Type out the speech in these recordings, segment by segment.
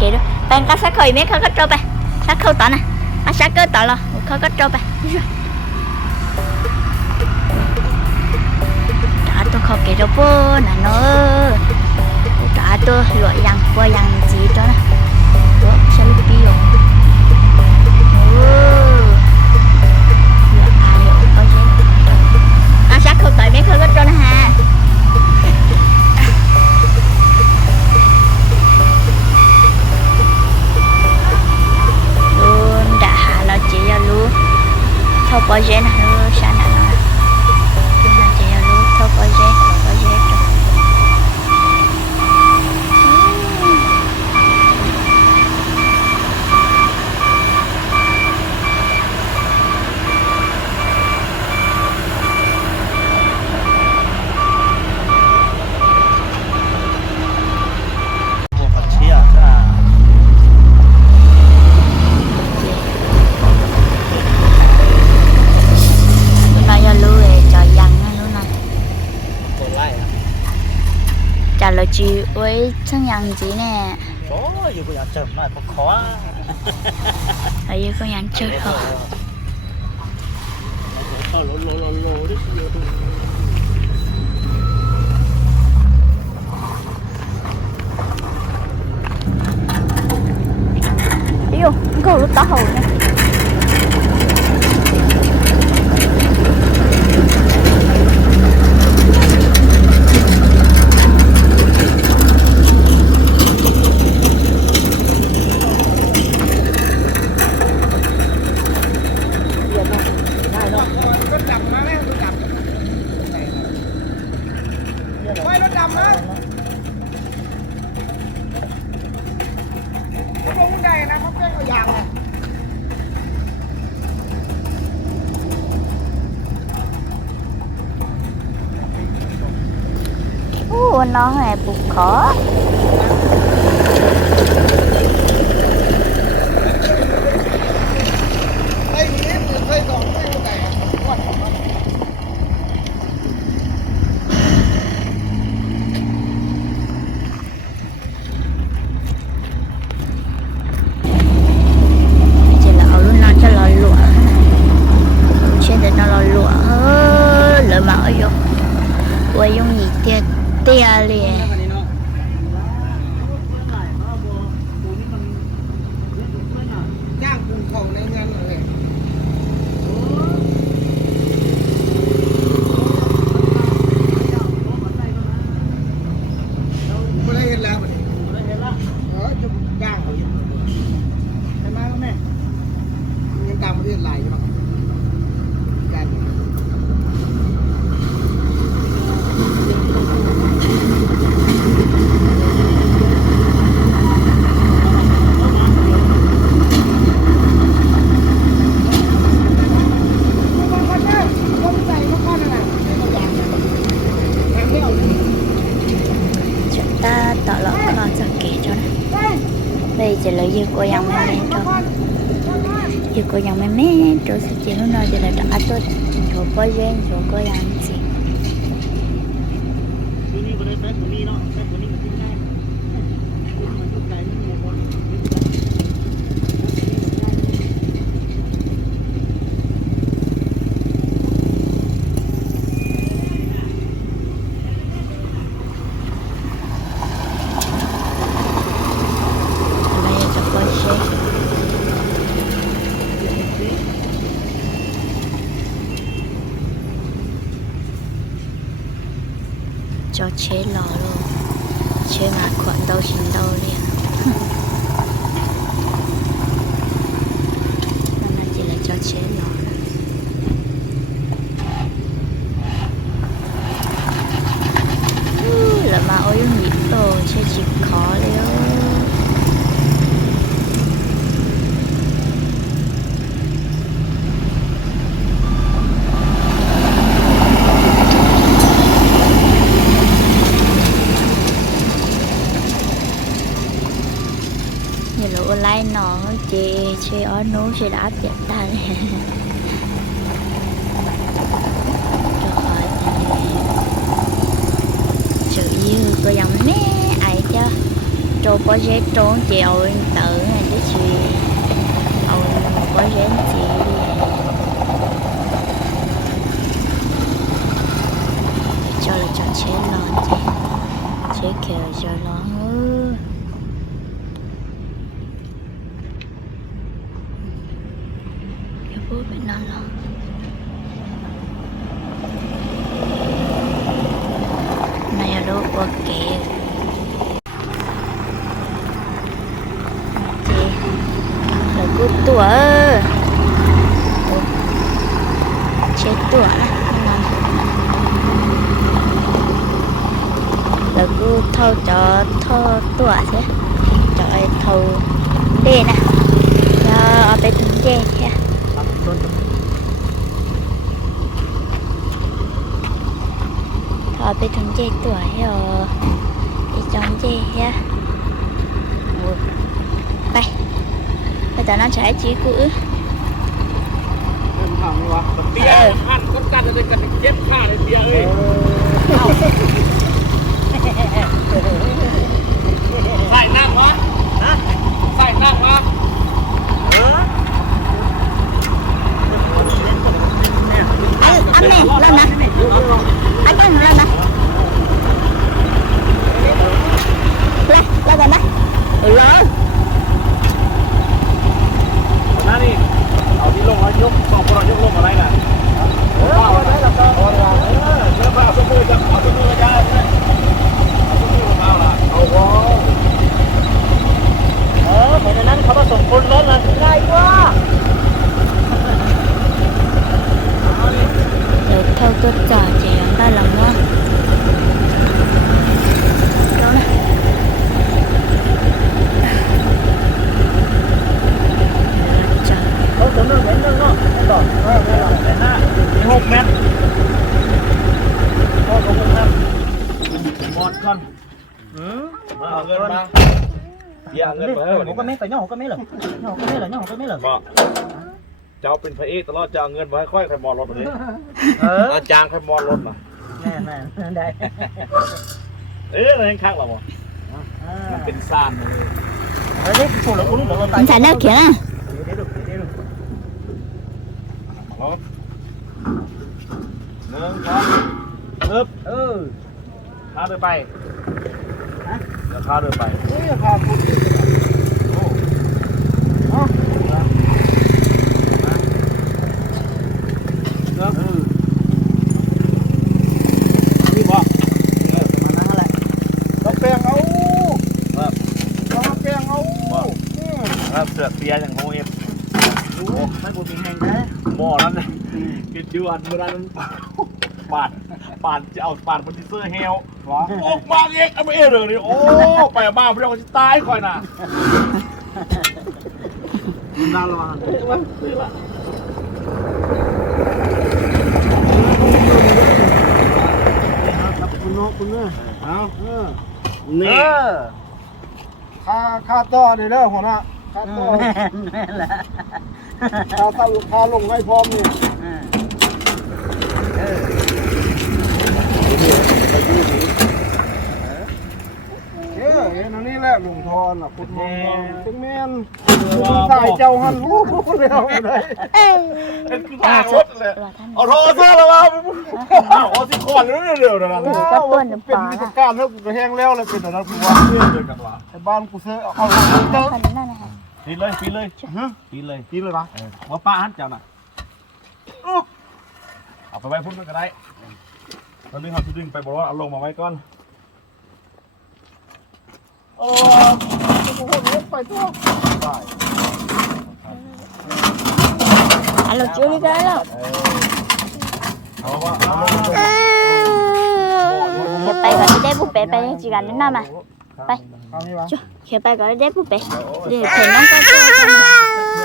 kì đó. Bạn có sát khơi mấy khởi có trâu bạn sát khâu tỏ nè. À sát cơ tỏ lo khởi có trâu bạn trả tôi khó kì đâu bố nè nó. Trả tôi lụa rằng qua rằng gì đó nè đó sẽ lúc bi rồi à sát khâu tỏ mấy khởi có trâu nè chân nhận chị nè có gì bây giờ chừng mà có khó tại vì con nhận chơi khó yêu cầu lúc đó hầu nha Ủa, nó là bụt khó chỉ là ở luôn nó cho lò lụa trên đây nó lò lụa ơ lỡ mà ở vô ôi dùng gì tia tia liền ย่างปรุงของในงานอะไรไม่ได้เห็นแล้วมันเออจะย่างเขาอยู่ใช่ไหมแม่ยังตามประเทศหลายอยู่หรอกกัน chúng ta tỏ lỡ con cho kể cho này đây chỉ là dư cô yang mẹ mẹ cho dư cô yang mẹ mẹ cho sự chỉ nó nói chỉ là đã tốt rồi có duyên rồi có yang gì ตัวนี้ก็ได้แป๊บตัวนี้เนา 钱老了钱还款都心到了 sẽ đã chết ta sự yêu của dòng mẹ ai cho. Trâu có dễ trốn chiều tự này đứa chị. Ông có dễ chị cho là cho chế lo chị. Chế kiểu cho lo nó no, no. Nayaro okay. Chị là tua, tủa. Chết tủa là cứ thâu cho thâu tua thế, cho thâu đen nè, cho ở bên trên kia dê nha thâu bên dê tuổi rồi đi trong dê nha Ủa. Đây Bây giờ nó chạy chỉ cũ เดินทางนี่วะเตี้ยหันก้นกันเลยกันเจ็บขาเลยเตี้ยเอ้ยใส่นั่งวะนะใส่นั่งวะ সামনে วันผมนี้ก็ไม่ไปย่อก็ไม่หรอกย่อก็ไม่หรอกย่อก็ไม่หรอกบอกเจ้าเป็นพระเอกตลอดจะเอาเงินมาให้ค่อยใครมอนรถมาดิเอออาจารย์ใครมอนรถมาแน่แน่ได้เอ๊ะอะไรข้างเราบ่มันเป็นซ่านเลยเฮ้ยผูกแล้วกูรู้บอกเราตาย Anh xài nước kìa nè เดี๋ยวดูเดี๋ยวดูรถหนึ่งสองปึ๊บเออข้าเดินไปฮะเดี๋ยวข้าเดินไปเฮ้ยพาพูด โอ้ อ๋อ เออนี่บอกเออ มานั่งอะไรเราแปลงเอา ครับ เราแปลงเอา ครับเสือกเปียอย่างโฮเอฟ ดูไม่กูมีแหงนะ หม้อนั้นน่ะ กินยูอันเมื่อนั้นปาดปาดจะเอาปาดบนที่เสื้อเฮลวะโอ้มาเอกเอาไปเอเรื่องนี้โอ้ไปกับบ้าเพื่อนจะตายคอยน่ะนานแล้ววะครับคุณน้องคุณเนี่ยเอาเออนี่ค่าค่าต่อนี่เด้อหัวหน้าค่าต่อนั่นแหละค่าต่อค่าลงให้พร้อมนี่ เออเห็นอันนี้แหละลุงทอนอะพุทธมงคลถึงแม่นคุณสายเจ้าหันรู้แล้วเลยเป็นคือทางรถเลยเอาโทรเสื้อแล้วมาเอาสิคอนเร็วเร็วๆนะเป็นวิธีการแล้วกูก็แห้งแล้วเลยเป็นอะไรกูว่าเรื่องเดียวกันวะไอ้บ้านกูเสื้อเอาเจอปีเลยปีเลยปีเลยกินเลยปะว่าป้าฮันเจ้าน่ะเอาไปไว้พุ่นก็ได้ตอนนี้เขาจะดึงไปบอกว่าเอาลงมาไว้ก่อน โอ้กูโหดไปทั่วได้ Anh lục chưa đi cái đâu เอาว่าเอาลง Khi bay gọi đi đếp búp bê bay chỉ cần đến năm à เอานี่ปะ Chú, khi bay gọi đi đếp búp bê Để thì nó có cái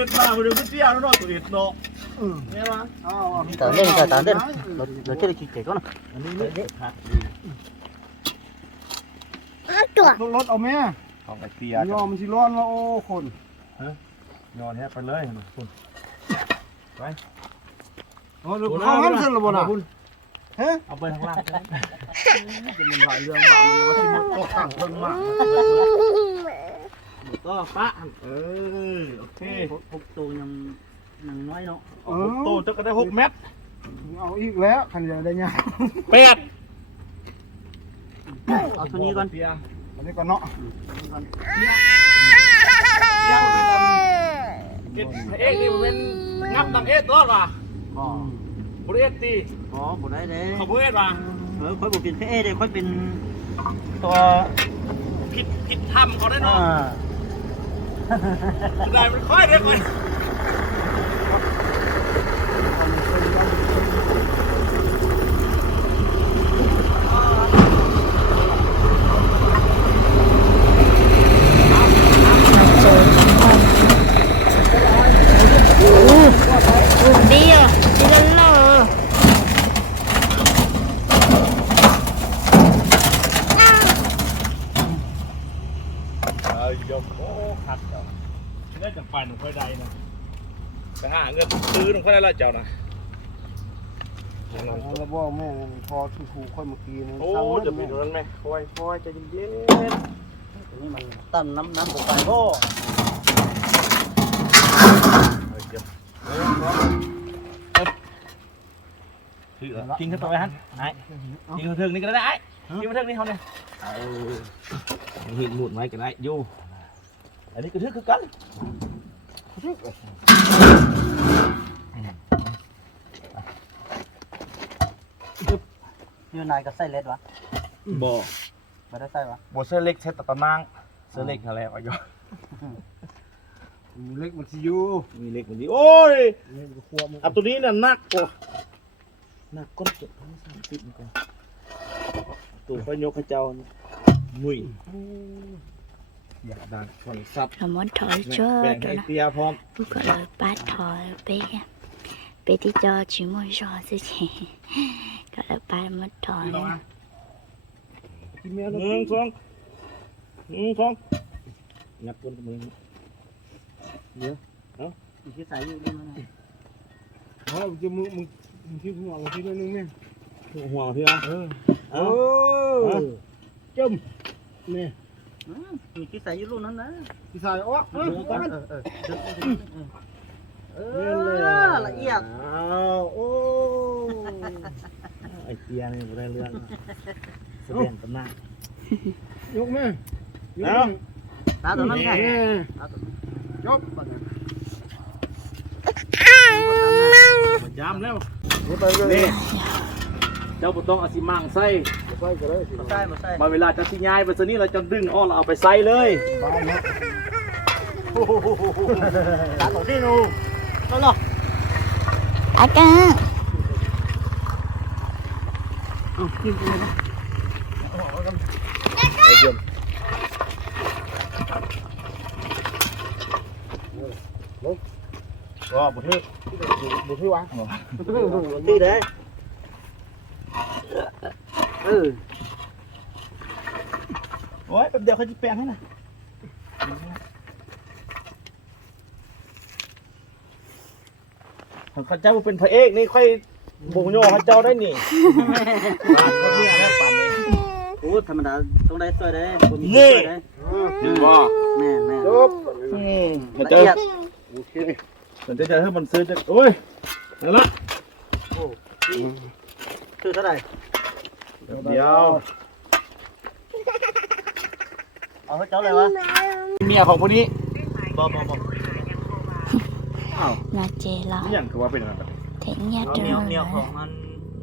เบรกมันก็มาเรื่องเตี้ยเนาะตัวเอ็ดเนาะอืมเนี่ยมาเอาตอนเล่นก็ตอนเล่นเรถรถที่เราขี่เก๋ก็นะอันนี้นี่ครับรถรถเอาแม่ของไอเตี้ยยอมมันสิร้อนว่าโอ้คนนอนแฮไปเลยคุณโอ้ยเข้าหันเส้นและบ่น่ะฮะเอาไปทางล่างจะมันหลายเรื่องบามันว่าที่มันตกข้างเพิ่งมา กก็ปะเออโอเคพกตัวยังยังน้อยเนาะเอาหกโตจะก็ได้หกเมตรเอาอีกแล้วคันจะได้ยังแปดเอาตัวนี้ก่อนเตียงอันนี้ก็เนาะยังเป็นเอ็ดเอ็กนี่มันเป็นงับดังเอ็ดตัวว่ะอ๋อบริเอ็ดตีอ๋อบ่ได้เด้เขาบริเอ็ดว่ะเออค่อยบ่เป็นพระเอเด้ค่อยเป็นตัวผิดผิดทำเขาได้อ่าเนาะ ได้มันค่อย ได้ค่อยมาเจอกันบ้างโอ้โหดีอะดีกันเลยเออยกโอ้ขัดเจ้าเงินจากฝ่ายหนุ่มค่อยได้นะไปหาเงินซื้อหนุ่มค่อยได้ละเจ้านะเอาละบ่แม่พอที่ครูค่อยเมื่อกี้นี่โอ้สั่งเงินจะมีแม่ตรงนั้นไหมคอยคอยจะเย็นตัวนี้มันตั้นน้ำน้ำบ่ไปบ่ถือทิ้งขึ้นไปฮะไอ้ทิ้งขึ้นถึงนี่ก็ได้ไอ้ทิ้งขึ้นถึงนี่เขาเนี่ยหินหมุดไว้ก็ได้อยู่ อันนี้ก็ถือคือกันอยู่นายก็ใส่เล็ดวะบ่บ่ได้ใส่วะบ่เสื้อเล็กใช้ตะตะนางเสื้อเล็กอะไรวะยอเล็กมันสิอยู่มีเล็กกว่านี้โอ้ยนี่ก็ควบมันอันตัวนี้น่ะหนักกว่าหนักก้นเจ็ดสามสิบกว่าตัวไฟยกให้เจ้านี่มุ้ย อย่าดันชนซับ Rồi muốn thổi แบ่ง cho แบ่ง đó ให้ là เตียพร้อม Cứ gọi là bát thổi ไป Bé thì cho chỉ muốn cho chứ chị Gọi là หนึ่งสองหนึ่งสองหงับก้นมือเยอะเนาอีกที่ใส่อยู่ด้วยนเฮ้ยจะมึงมึงมึงที่หัวงที่นั่นนึงไหมหัวที่อะเออเออจมเนี่ย มอีกที่ใส่อยู่ลูกนั้นนะพี่ชายออกเออเอก่ออนเออเออเอเล่นเลยอละเอียดอ้าวโอ้ไอ้เปียนี่บ่ได้เรื่องแสดงตำนานยกแม่ยกเอาตาตัวนั้นแม่ค่ะแม่ตาตัวนั้นจบบัดนี้มันย้ำแล้วนี่ไปเลยนี่เจ้าบ่ต้องเอาสิมั่งใส่ ใส่ก็ได้สิบ่ใส่บ่ใส่มาเวลาจะสิย้ายไปซะนี่เราจะดึงอ้อเราเอาไปใส่เลยบ้านเนาะตาตัวนี้นูนั่นเนาะ阿干，ไอ้เยี่ยมก็บ่ถือบุที่วางที่เด้เออโอ้ยแป๊บเดียวเขาจะแปลงให้นะเขาเจ้าเป็นพระเอกนี่ค่อยบุญโยเขาเจ้าได้นี่บ้านเขาเนี่ยนะป่านนี้โอ้ธรรมดาต้องได้ช่วยได้บ่มีนี่ช่วยได้เห็นบ่แม่แม่จบมันละจะเอียดโอเคมันจะจะให้มันซื้อจะโอ้ยนั่นละคือเท่าไหร่ เดียวเอาให้เจ้าเลยวะเมียของคนนี้บอบอบอกอาวนาเจลานี่อย่างคือว่าเป็นอะไรเทงเงียเดินเมียของมัน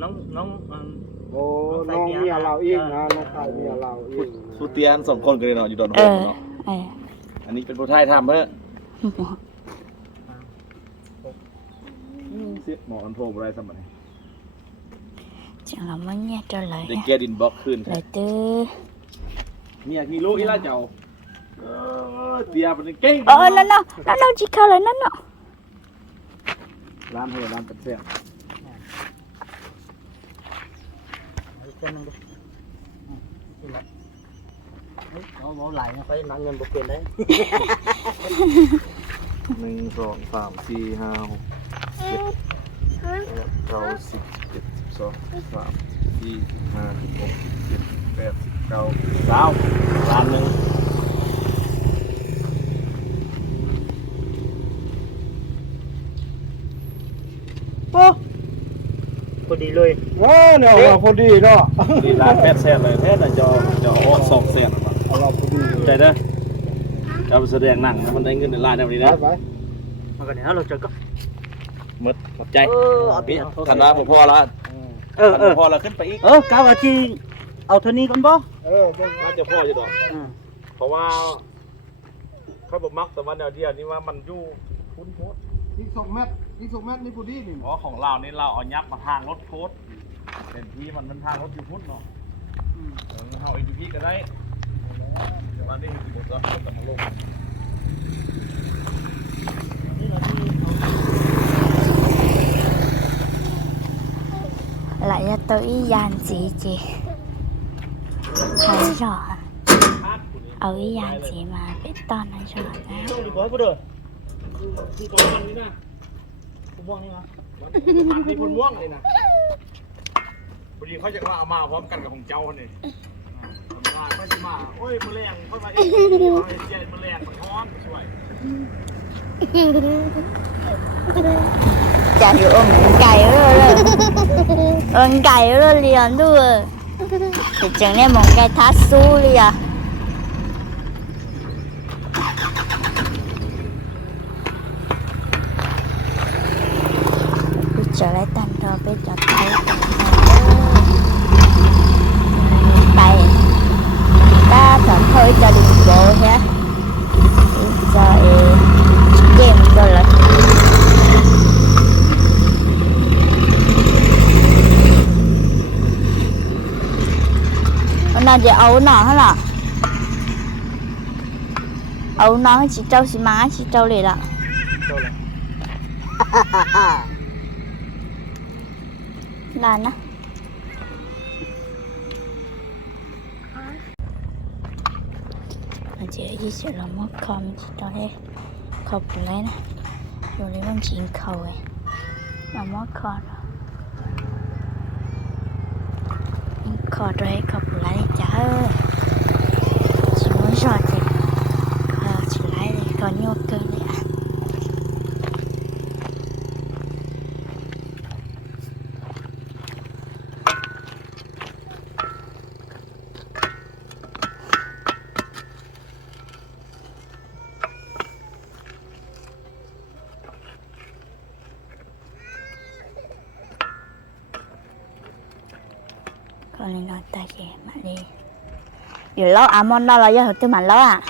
น้องน้องโอ้น้องเมียเราเองนะน้องชายเมียเราเองสุเตียนสองคนกันเลยเนาะอยู่ดอนโฮมเนาะอันนี้เป็นผู้ชายทำเพื่อเสียหมออนโทรอะไรสมัย là mới nghe trở lại ได็กแก้ดินบล็อกขึ้นครับ lại เนี่ยมีลูกอีล่าเจ้าเออเตียมันเก่ง ờ nó nó nó nó chỉ khao lại nó nó ร้านเฮร้านเป็ดเสียบอีกนหนึงดิอืมนี่แหละเขาเอาไหละไปนับเงินบุกเงินได้หนึ่งสองสามสี่ห้าหกเจ็ดเก้าสิบ สองสิบสามสี่สิบห้าสิบหกสิบเจ็ดสิบแปดสิบเก้าสิบเก้าล้านหนึ่งโอ้พอดีเลยโหเนี่ยเราพอดีเนาะนี่ล้านแปดแสนเลยแท้น่ะจะจะออกสองแสนเราพอดีใจเด้อจะไปแสดงหนังนะมันได้เงินในล้านในวันนี้นะไปมากันเนี่ยเราเจอก็หมดขอบใจเออเอานี่เถอะคันว่าผมพอละ เออเออพอละขึ้นไปอีก เออกาวาที่เอาเท่านี้ก่อนบ่เออน่าจะพออยู่ดอกอืมเพราะว่าเขาบอกมักแต่ว่าแนวเดียวนี่ว่ามันอยู่คุ้นโพดอีกสองเมตรอีกสองเมตรนี่พอดีนี่เพราะของเรานี่เราเอายับมาทางรถโพดเป็นที่มันมันทางรถอยู่พุ่นเนาะเออเอาอีกทีก็ได้เดี๋ยววันนี้คือรถจะมาลง lại cho tôi dàn gì chị thấy rõ ở cái dàn gì mà biết to này rõ nè ต้องดีกว่าบ่เด้อคือตัวมันนี่นะผมบอกนี่นะมันมีคนม่วงเลยนะพอดีเขาจะมาเอามาพร้อมกันกับของเจ้าคนนี้มาไม่ใช่มาโอ้ยแมลงค่อยมาเองเจ็ดแมลงมันท้อนช่วย จารย์อยู่องค์ไก่เลยองค์ไก่เลยเรียนด้วยจึงเนี่ยมองไก่ทัศสู้เลยอะ nó để ấu nó hả là ấu nó chỉ trâu xí má chỉ trâu lì là là nó chị chỉ sẽ là mất com chị cho thế khóc lấy nè rồi lấy con chín khẩu ấy là mất con อดด้วยขอบคุณไลจ้าชิมชอดเลยขอชิมไลค์เลยตอนนี้ Vì lót à môn đó là do thực chứ mạnh à.